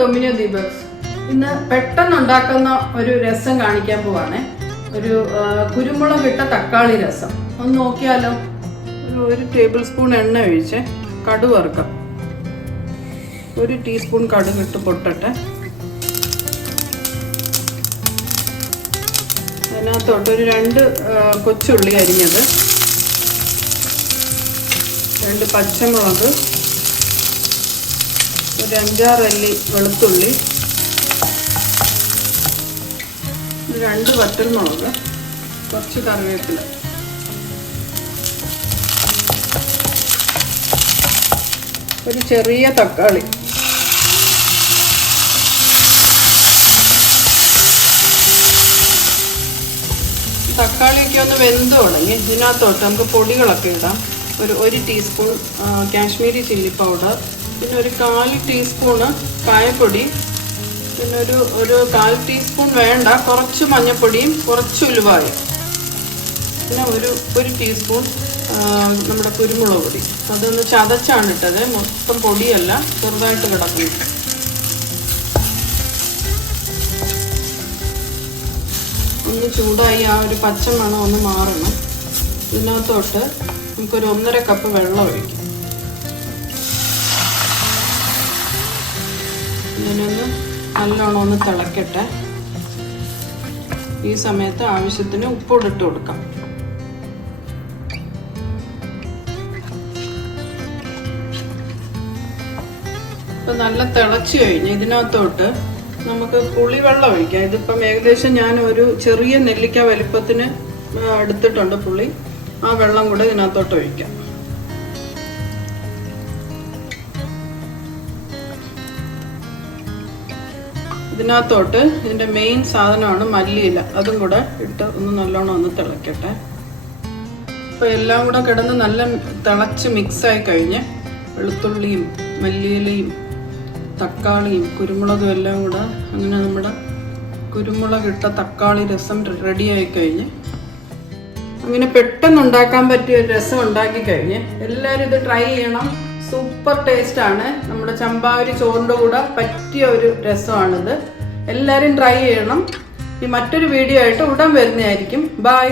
ഡൊമിനിയോ ദീപക്സ്. ഇന്ന് പെട്ടെന്ന് ഉണ്ടാക്കുന്ന ഒരു രസം കാണിക്കാൻ പോവാണ്. ഒരു കുരുമുളകിട്ട തക്കാളി രസം. ഒന്ന് നോക്കിയാലോ. ഒരു ടേബിൾ സ്പൂൺ എണ്ണ ഒഴിച്ച് കടുക് വറുക്കാം. 1 ടീസ്പൂൺ കടുക് ഇട്ട് പൊട്ടട്ടെ. അതിനകത്തോട്ട് ഒരു 2 കൊച്ചുള്ളി അരിഞ്ഞത്, 2 പച്ചമുളക്, ഒരു 5-6 അല്ലി വെളുത്തുള്ളി, 2 വറ്റൽമുളക്, കുറച്ച് കറിവേപ്പില, ഒരു ചെറിയ തക്കാളി. തക്കാളിയൊക്കെ ഒന്ന് വെന്ത് തുടങ്ങി. ഇതിനകത്തോട്ട് നമുക്ക് പൊടികളൊക്കെ ഇടാം. ഒരു 1 ടീസ്പൂൺ കാശ്മീരി ചില്ലി പൗഡർ, പിന്നെ ഒരു 1/4 ടീസ്പൂണ് കായപ്പൊടി, പിന്നെ ഒരു 1/4 ടീസ്പൂൺ വേണ്ട, കുറച്ച് മഞ്ഞൾപ്പൊടിയും കുറച്ച് ഉലുവായും, പിന്നെ ഒരു ടീസ്പൂൺ നമ്മുടെ കുരുമുളക് പൊടി. അതൊന്ന് ചതച്ചാണ് ഇട്ടത്, മൊത്തം പൊടിയല്ല, ചെറുതായിട്ട് കിടക്കുന്നു. ഒന്ന് ചൂടായി ആ ഒരു പച്ചമണം ഒന്ന് മാറണം. ഇതിനകത്തോട്ട് നമുക്കൊരു 1.5 കപ്പ് വെള്ളം ഒഴിക്കാം. ഇതിനൊന്ന് നല്ലോണം ഒന്ന് തിളക്കട്ടെ. ഈ സമയത്ത് ആവശ്യത്തിന് ഉപ്പിട്ട് കൊടുക്കാം. ഇപ്പം നല്ല തിളച്ച് കഴിഞ്ഞ് ഇതിനകത്തോട്ട് നമുക്ക് പുളിവെള്ളം ഒഴിക്കാം. ഇതിപ്പം ഏകദേശം ഞാൻ ഒരു ചെറിയ നെല്ലിക്ക വലിപ്പത്തിന് എടുത്തിട്ടുണ്ട് പുളി. ആ വെള്ളം കൂടെ ഇതിനകത്തോട്ട് ഒഴിക്കാം. ഇതിനകത്തോട്ട് ഇതിൻ്റെ മെയിൻ സാധനമാണ് മല്ലിയില. അതും കൂടെ ഇട്ട് ഒന്ന് നല്ലോണം ഒന്ന് തിളക്കട്ടെ. അപ്പോൾ എല്ലാം കൂടെ കിടന്ന് നല്ല തിളച്ച് മിക്സായി കഴിഞ്ഞ് വെളുത്തുള്ളിയും മല്ലിയിലയും തക്കാളിയും കുരുമുളകും എല്ലാം കൂടെ അങ്ങനെ നമ്മുടെ കുരുമുളകിട്ട തക്കാളി രസം റെഡിയായി കഴിഞ്ഞ്, അങ്ങനെ പെട്ടെന്ന് ഉണ്ടാക്കാൻ പറ്റിയ ഒരു രസം ഉണ്ടാക്കി കഴിഞ്ഞ് എല്ലാവരും ഇത് ട്രൈ ചെയ്യണം. സൂപ്പർ ടേസ്റ്റ് ആണ്. നമ്മുടെ ചമ്പാവരി ചോറിൻ്റെ കൂടെ പറ്റിയ ഒരു രസമാണിത്. എല്ലാവരും ട്രൈ ചെയ്യണം. ഈ മറ്റൊരു വീഡിയോ ആയിട്ട് ഉടൻ വരുന്നതായിരിക്കും. ബൈ.